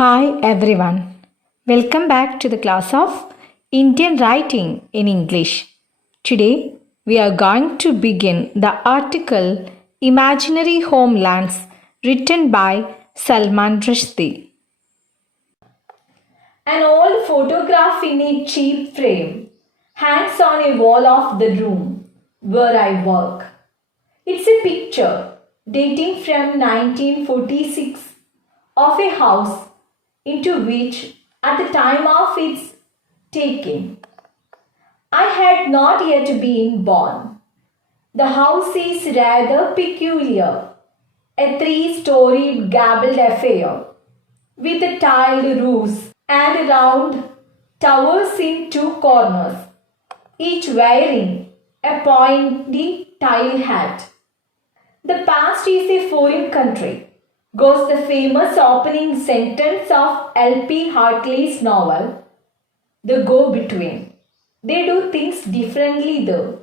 Hi everyone. Welcome back to the class of Indian Writing in English. Today we are going to begin the article Imaginary Homelands written by Salman Rushdie. An old photograph in a cheap frame hangs on a wall of the room where I work. It's a picture dating from 1946 of a house into which, at the time of its taking, I had not yet been born. The house is rather peculiar, a three-storied gabled affair with tiled roofs and round towers in two corners, each wearing a pointy tile hat. The past is a foreign country, goes the famous opening sentence of L.P. Hartley's novel, The Go-Between. They do things differently though,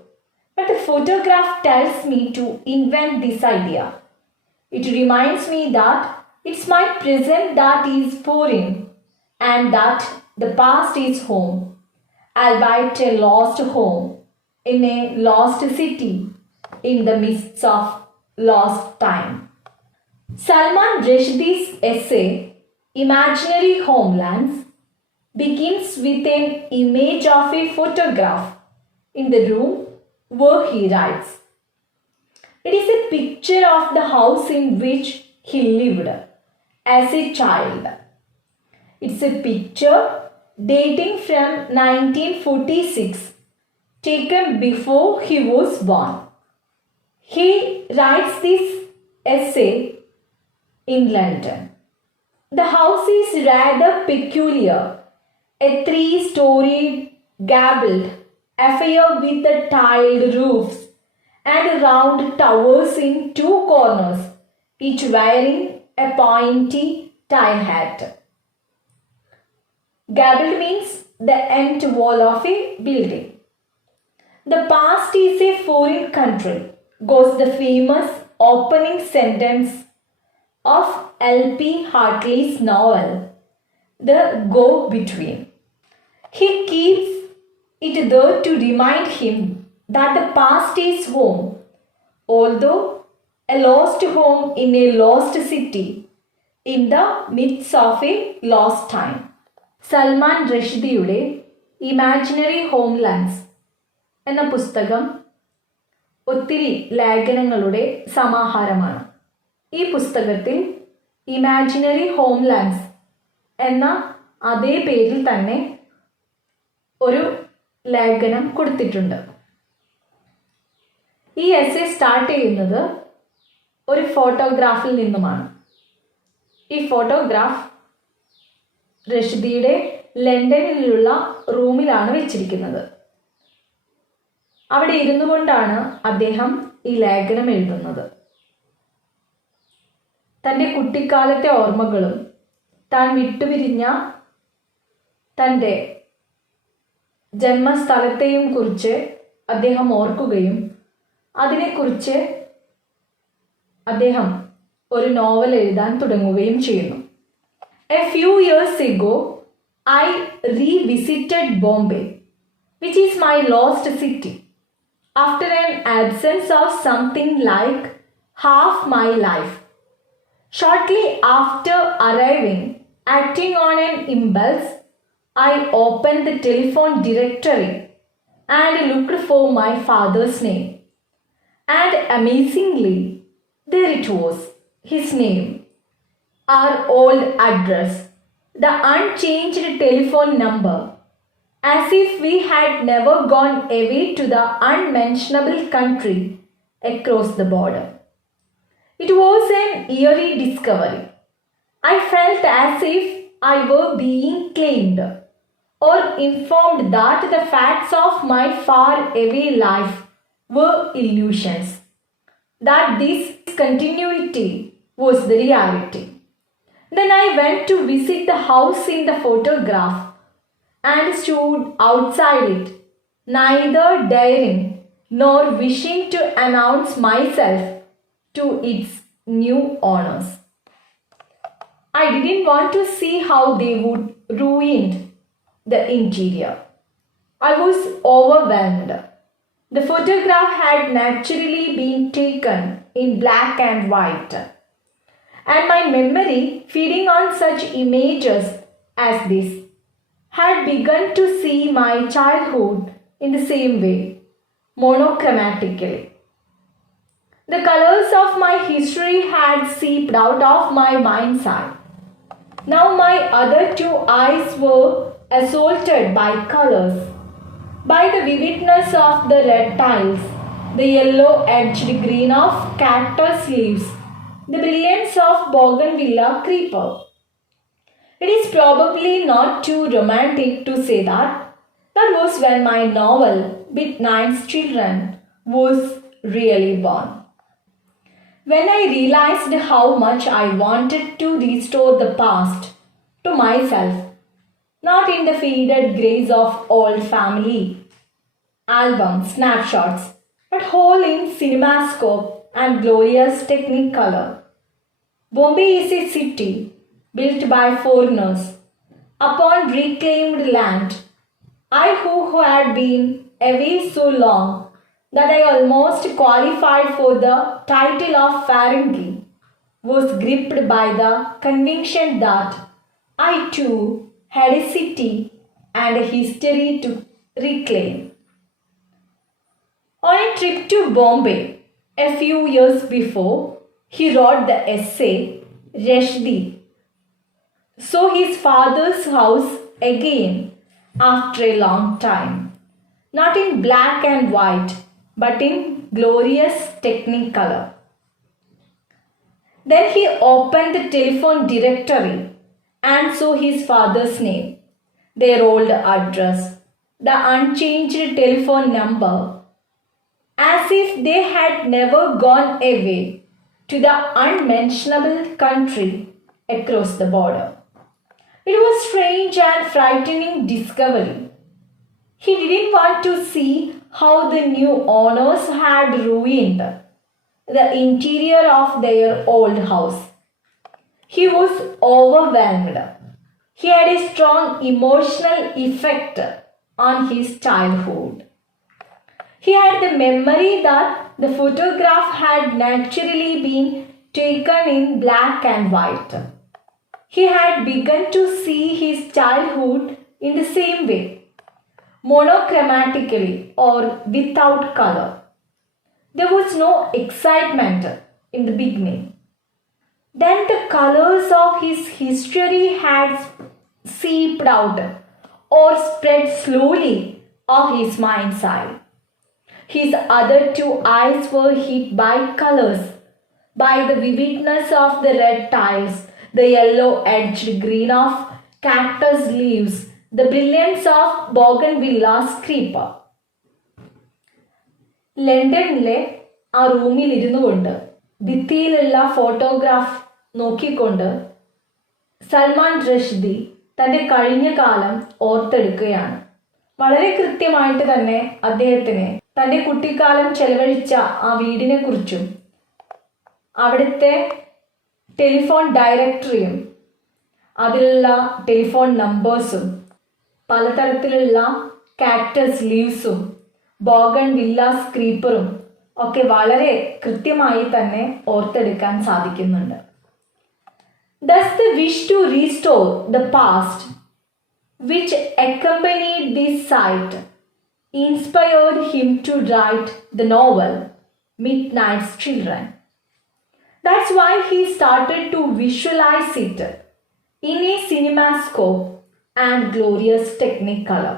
but the photograph tells me to invent this idea. It reminds me that it's my present that is foreign and that the past is home, albeit a lost home in a lost city in the midst of lost time. Salman Rushdie's essay, Imaginary Homelands, begins with an image of a photograph in the room where he writes. It is a picture of the house in which he lived as a child. It's a picture dating from 1946, taken before he was born. He writes this essay in London. The house is rather peculiar, a three-storied gabled affair with the tiled roofs and round towers in two corners, each wearing a pointy tile hat. Gabled means the end wall of a building. The past is a foreign country, goes the famous opening sentence of L.P. Hartley's novel, The Go-Between. He keeps it there to remind him that the past is home, although a lost home in a lost city in the midst of a lost time. Salman റഷ്ദിയുടെ imaginary homelands എന്ന പുസ്തകം ഒത്തിരി ലേഖനങ്ങളുടെ സമാഹാരമാണ്. ഈ പുസ്തകത്തിൽ imaginary homelands എന്ന അതേ പേരിൽ തന്നെ ഒരു ലേഖനം കൊടുത്തിട്ടുണ്ട്. ഈ എസ്സേ സ്റ്റാർട്ട് ചെയ്യുന്നത് ഒരു ഫോട്ടോഗ്രാഫിൽ നിന്നുമാണ്. ഈ ഫോട്ടോഗ്രാഫ് റഷ്ദിയുടെ ലണ്ടനിലുള്ള റൂമിലാണ് വെച്ചിരിക്കുന്നത്. അവിടെ ഇരുന്നു കൊണ്ടാണ് അദ്ദേഹം ഈ ലേഖനം എഴുതുന്നത്. തൻ്റെ കുട്ടിക്കാലത്തെ ഓർമ്മകളും താൻ വിട്ടുപിരിഞ്ഞ തൻ്റെ ജന്മസ്ഥലത്തെയും കുറിച്ച് അദ്ദേഹം ഓർക്കുകയും അതിനെക്കുറിച്ച് അദ്ദേഹം ഒരു നോവൽ എഴുതാൻ തുടങ്ങുകയും ചെയ്യുന്നു. A few years ago, I revisited Bombay, which is my lost city, after an absence of something like half my life. Shortly after arriving, acting on an impulse, I opened the telephone directory and looked for my father's name. And amazingly, there it was, his name, our old address, the unchanged telephone number, as if we had never gone away to the unmentionable country across the border. It was an eerie discovery. I felt as if I were being claimed or informed that the facts of my far-away life were illusions, that this continuity was the reality. Then I went to visit the house in the photograph and stood outside it, neither daring nor wishing to announce myself to its new owners. I didn't want to see how they would ruin the interior. I was overwhelmed. The photograph had naturally been taken in black and white, and my memory, feeding on such images as this, had begun to see my childhood in the same way, monochromatically. The colors of my history had seeped out of my mind's eye. Now my other two eyes were assaulted by colors, by the vividness of the red tiles, the yellow-edged green of cactus leaves, the brilliance of bougainvillea creeper. It is probably not too romantic to say that was when my novel Midnight's Children was really born. When I realized how much I wanted to restore the past to myself, not in the faded grays of old family album snapshots, but whole in cinemascope and glorious technicolor. Bombay is a city built by foreigners upon reclaimed land. I who had been away so long that I almost qualified for the title of Ferengi, was gripped by the conviction that I too had a city and a history to reclaim. On a trip to Bombay a few years before, he wrote the essay Reshdi, saw his father's house again after a long time, not in black and white, but in glorious technicolor. Then he opened the telephone directory and saw his father's name, their old address, the unchanged telephone number, as if they had never gone away to the unmentionable country across the border. It was strange and frightening discovery. He didn't want to see how the new owners had ruined the interior of their old house. He was overwhelmed. He had a strong emotional effect on his childhood. He had the memory that the photograph had naturally been taken in black and white. He had begun to see his childhood in the same way, monochromatically or without color. There was no excitement in the beginning. Then the colors of his history had seeped out or spread slowly of his mind's eye. His other two eyes were hit by colors, by the vividness of the red tiles, the yellow-edged green of cactus leaves, the brilliance of bougainvillea's creeper. ലണ്ടനിലെ ആ റൂമിൽ ഇരുന്നു കൊണ്ട് ഭിത്തിയിലുള്ള photograph നോക്കിക്കൊണ്ട് സൽമാൻ റഷ്ദി തൻ്റെ കഴിഞ്ഞ കാലം ഓർത്തെടുക്കുകയാണ്. വളരെ കൃത്യമായിട്ട് തന്നെ അദ്ദേഹത്തിന് തൻ്റെ കുട്ടിക്കാലം ചെലവഴിച്ച ആ വീടിനെ കുറിച്ചും അവിടുത്തെ ടെലിഫോൺ ഡയറക്ടറിയും അതിലുള്ള ടെലിഫോൺ നമ്പേഴ്സും പലതരത്തിലുള്ള കാക്ടസ് ലീവ്സും ബോഗൺവില്ലാസ് ക്രീപ്പറും ഒക്കെ വളരെ കൃത്യമായി തന്നെ ഓർത്തെടുക്കാൻ സാധിക്കുന്നുണ്ട്. Thus the wish to restore the past which accompanied this site inspired him to write the novel Midnight's Children. That's why he started to visualize it in a cinemascope and glorious technicolor.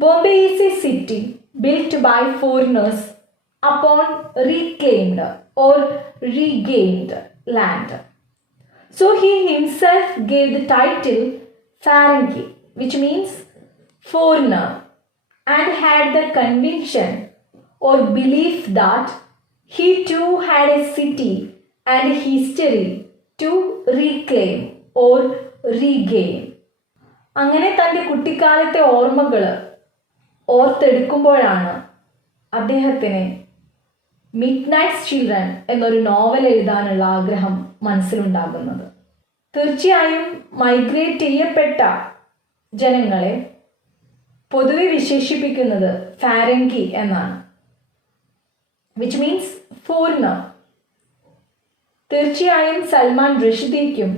Bombay is a city built by foreigners upon reclaimed or regained land. So he himself gave the title Ferengi, which means foreigner, and had the conviction or belief that he too had a city and a history to reclaim or regain. അങ്ങനെ തൻ്റെ കുട്ടിക്കാലത്തെ ഓർമ്മകൾ ഓർത്തെടുക്കുമ്പോഴാണ് അദ്ദേഹത്തിന് മിഡ്നൈറ്റ്സ് children എന്നൊരു novel എഴുതാനുള്ള ആഗ്രഹം മനസ്സിലുണ്ടാകുന്നത്. തീർച്ചയായും migrate ചെയ്യപ്പെട്ട ജനങ്ങളെ പൊതുവെ വിശേഷിപ്പിക്കുന്നത് ഫാരംഗി എന്നാണ്, വിച്ച് മീൻസ് ഫോറിനർ. തീർച്ചയായും സൽമാൻ റുഷ്ദിക്കും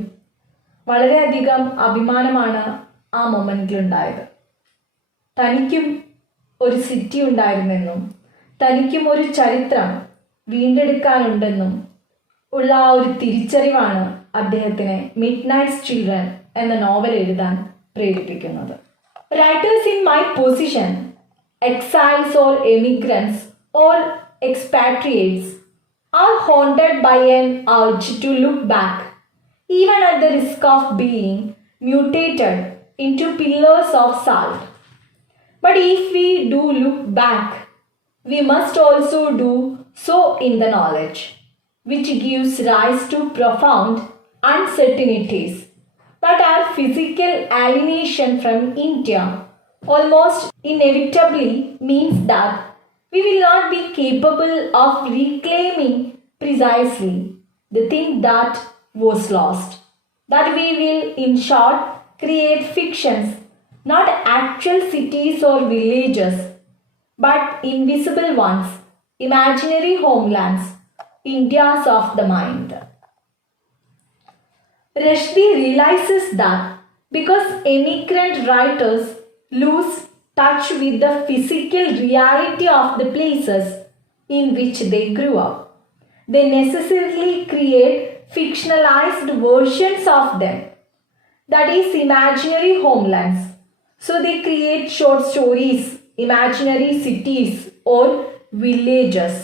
വളരെയധികം അഭിമാനമാണ് ആ മൊമെൻറ്റിലുണ്ടായത്. തനിക്കും ഒരു സിറ്റി ഉണ്ടായിരുന്നെന്നും തനിക്കും ഒരു ചരിത്രം വീണ്ടെടുക്കാനുണ്ടെന്നും ഉള്ള ആ ഒരു തിരിച്ചറിവാണ് അദ്ദേഹത്തിനെ മിഡ്നൈറ്റ് ചിൽഡ്രൻ എന്ന നോവൽ എഴുതാൻ പ്രേരിപ്പിക്കുന്നത്. Writers in my position, exiles or emigrants or expatriates, are haunted by an urge to look back, even at the risk of being mutated into pillars of salt. But if we do look back, we must also do so in the knowledge, which gives rise to profound uncertainties, that our physical alienation from India almost inevitably means that we will not be capable of reclaiming precisely the thing that was lost. That we will, in short, create fictions, not actual cities or villages, but invisible ones, imaginary homelands, Indias of the mind. Rushdie realizes that because emigrant writers lose touch with the physical reality of the places in which they grew up, they necessarily create fictionalized versions of them, that is, imaginary homelands. So they create short stories, imaginary cities or villages.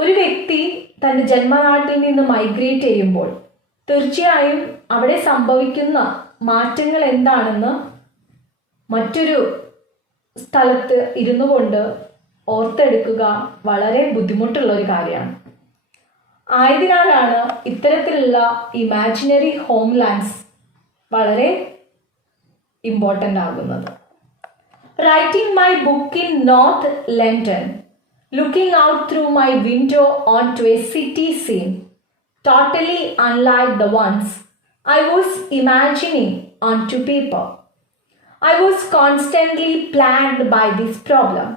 ഒരു വ്യക്തി തൻ്റെ ജന്മനാട്ടിൽ നിന്ന് migrate ചെയ്യുമ്പോൾ തീർച്ചയായും അവിടെ സംഭവിക്കുന്ന മാറ്റങ്ങൾ എന്താണെന്ന് മറ്റൊരു സ്ഥലത്ത് ഇരുന്നു കൊണ്ട് ഓർത്തെടുക്കുക വളരെ ബുദ്ധിമുട്ടുള്ള ഒരു കാര്യമാണ്. ആയതിനാലാണ് ഇത്തരത്തിലുള്ള ഇമാജിനറി ഹോംലാൻഡ്സ് വളരെ ഇമ്പോർട്ടൻ്റ് ആകുന്നത്. Writing my book in north London, looking out through my window onto a city scene totally unlike the ones I was imagining onto paper. I was constantly plagued by this problem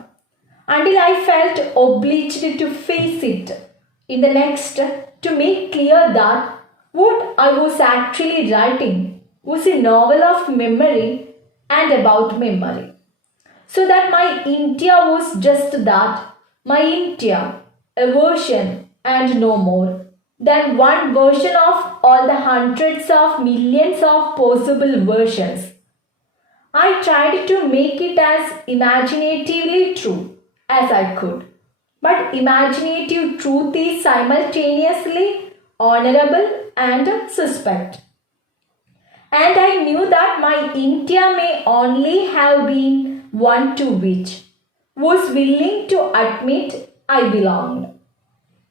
until I felt obliged to face it in the next to make clear that what I was actually writing was a novel of memory and about memory. So that my India was just that, my India, a version and no more than one version of all the hundreds of millions of possible versions. I tried to make it as imaginatively true as I could. But imaginative truth is simultaneously honorable and suspect. And I knew that my India may only have been one to which was willing to admit I belonged.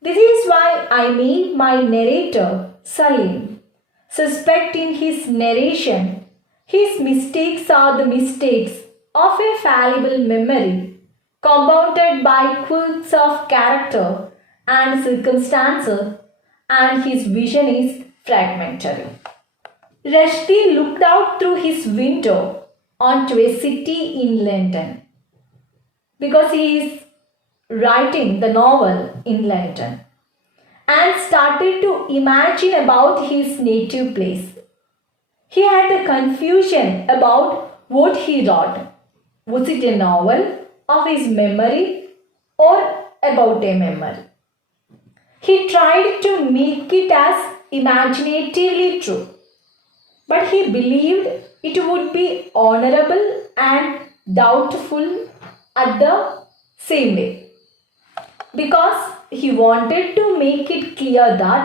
This is why I made my narrator, Salim, suspect in his narration his mistakes are the mistakes of a fallible memory, compounded by quirks of character and circumstances, and his vision is fragmentary. Rushdie looked out through his window onto a city in London, because he is writing the novel in London, and started to imagine about his native place. He had a confusion about what he wrote. Was it a novel of his memory or about a memory? He tried to make it as imaginatively true, but he believed it would be honorable and doubtful at the same way, because he wanted to make it clear that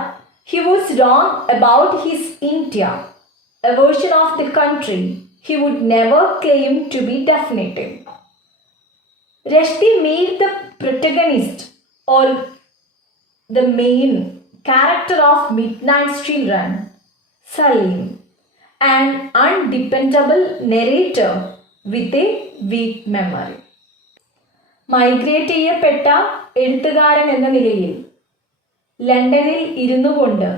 he was wrong about his India, a version of the country he would never claim to be definitive. Rushdie made the protagonist or the main character of Midnight's Children, Salim, an undependable narrator with a weak memory. Migrate ചെയ്യപ്പെട്ട എഴുത്തുകാരൻ എന്ന നിലയിൽ ലണ്ടനിൽ ഇരുന്നു കൊണ്ട്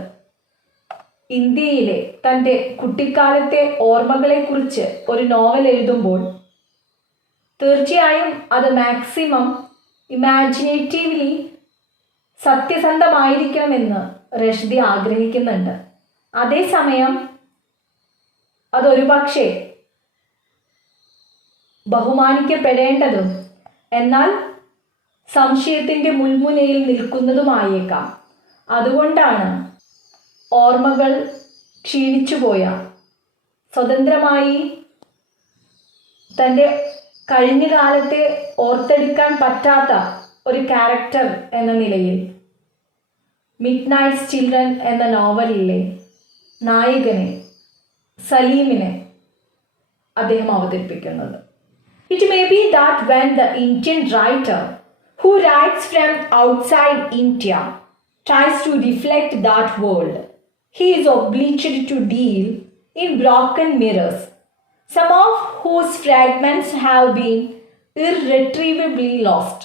ഇന്ത്യയിലെ തൻ്റെ കുട്ടിക്കാലത്തെ ഓർമ്മകളെക്കുറിച്ച് ഒരു നോവൽ എഴുതുമ്പോൾ തീർച്ചയായും അത് മാക്സിമം ഇമാജിനേറ്റീവ്ലി സത്യസന്ധമായിരിക്കണമെന്ന് റഷ്ദി ആഗ്രഹിക്കുന്നുണ്ട്. അതേസമയം അതൊരുപക്ഷെ ബഹുമാനിക്കപ്പെടേണ്ടതും എന്നാൽ സംശയത്തിൻ്റെ മുൾമുനയിൽ നിൽക്കുന്നതുമായേക്കാം. അതുകൊണ്ടാണ് ഓർമ്മകൾ ക്ഷീണിച്ചുപോയ, സ്വതന്ത്രമായി തൻ്റെ കഴിഞ്ഞ കാലത്തെ ഓർത്തെടുക്കാൻ പറ്റാത്ത ഒരു ക്യാരക്ടർ എന്ന നിലയിൽ മിഡ്നൈറ്റ്സ് ചിൽഡ്രൻ എന്ന നോവലിലെ നായകനെ സലീമിനെ അദ്ദേഹം അവതരിപ്പിക്കുന്നത്. It may be that when the Indian writer who writes from outside India tries to reflect that world, he is obliged to deal in broken mirrors, some of whose fragments have been irretrievably lost.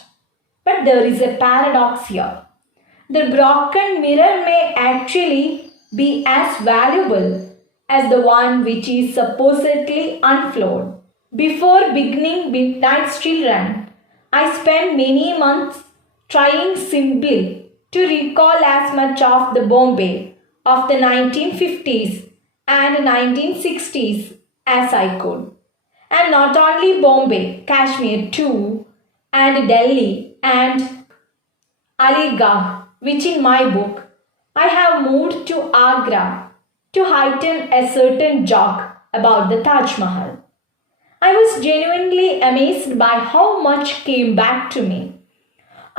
But there is a paradox here. The broken mirror may actually be as valuable as the one which is supposedly unflawed. Before beginning Midnight's Children, I spent many months trying simply to recall as much of the Bombay of the 1950s and 1960s as I could. And not only Bombay, Kashmir too, and Delhi and Aligarh, which in my book I have moved to Agra to heighten a certain joke about the Taj Mahal. I was genuinely amazed by how much came back to me.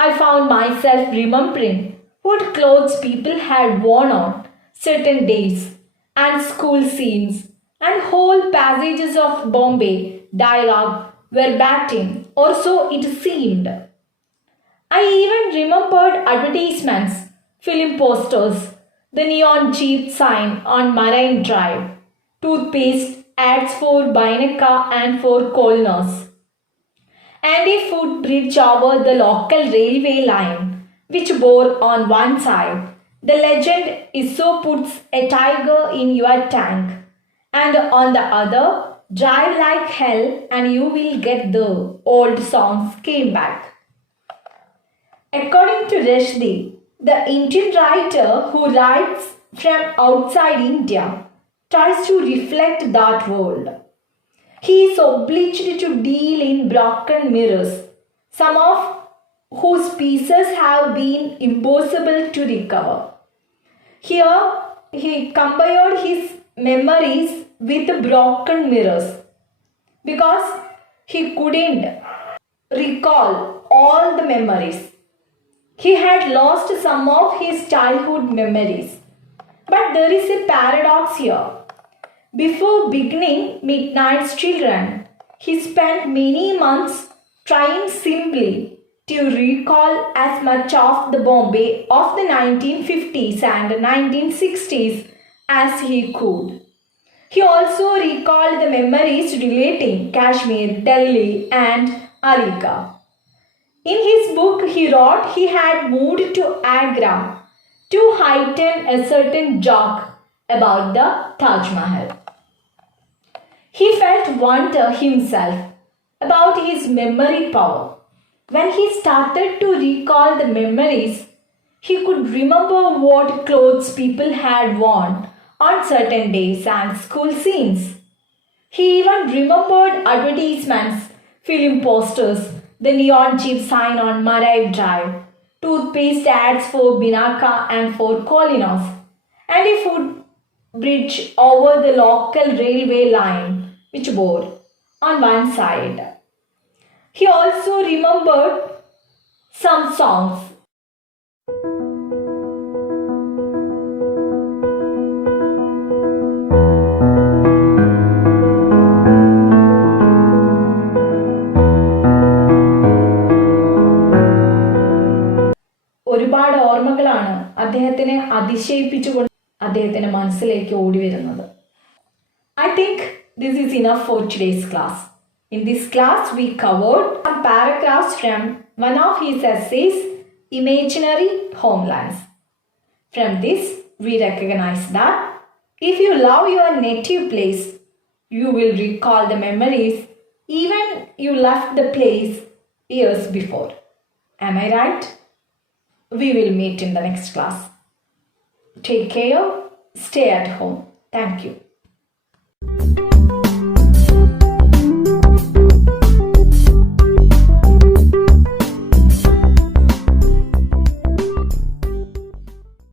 I found myself remembering what clothes people had worn on certain days and school scenes, and whole passages of Bombay dialogue verbatim, or so it seemed. I even remembered advertisements, film posters, the neon jeep sign on Marine Drive, toothpaste ads for Bainika and for Kolnos, and a footbridge over the local railway line which bore on one side the legend "Isso puts a tiger in your tank," and on the other "Drive like hell and you will get there." Old songs came back. According to Rushdie, the Indian writer who writes from outside India tries to reflect that world. He is obliged to deal in broken mirrors, some of whose pieces have been impossible to recover. Here, he compared his memories with broken mirrors because he couldn't recall all the memories. He had lost some of his childhood memories. But there is a paradox here. Before beginning Midnight's Children, he spent many months trying simply to recall as much of the Bombay of the 1950s and 1960s as he could. He also recalled the memories relating Kashmir, Delhi, and Aligarh. In his book, he wrote he had moved to Agra to heighten a certain joke about the Taj Mahal. He felt wonder himself about his memory power. When he started to recall the memories, he could remember what clothes people had worn on certain days and school scenes. He even remembered advertisements, film posters, the neon jeep sign on Marine Drive, toothpaste ads for Binaka and for Colinos, and a footbridge over the local railway line which bore on one side. He also remembered some songs. ഒരുപാട് ഓർമ്മകളാണ് അദ്ദേഹത്തിനെ അതിശയിപ്പിച്ചുകൊണ്ട് അദ്ദേഹത്തിൻ്റെ മനസ്സിലേക്ക് ഓടി വരുന്നത്. I think this is enough for today's class. In this class, we covered some paragraphs from one of his essays, Imaginary Homelands. From this, we recognize that If you love your native place, you will recall the memories even you left the place years before. Am I right? We will meet in the next class. Take care. Stay at home. Thank you.